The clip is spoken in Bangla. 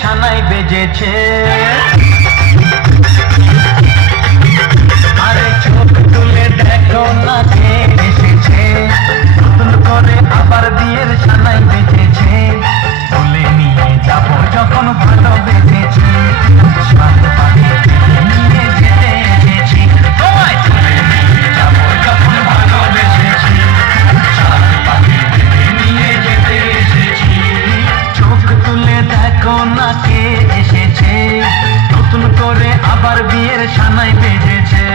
সানাই বেজেছে। আরে চোখ তুলে দেখো না কে এসেছে, নতুন করে আবার বিয়ের সানাই বেজেছে। তুলে নিয়ে যাবো যখন ভালোবেসেছি, সাত পাখি নিয়ে যেতে এসেছি। তোমায় তুলে নিয়ে যাবো যখন ভালোবেসেছি, সাত পাখি নিয়ে যেতে এসেছি। চোখ তুলে দেখো না কে এসেছে, নতুন করে আবার বিয়ের সানাই বেজেছে।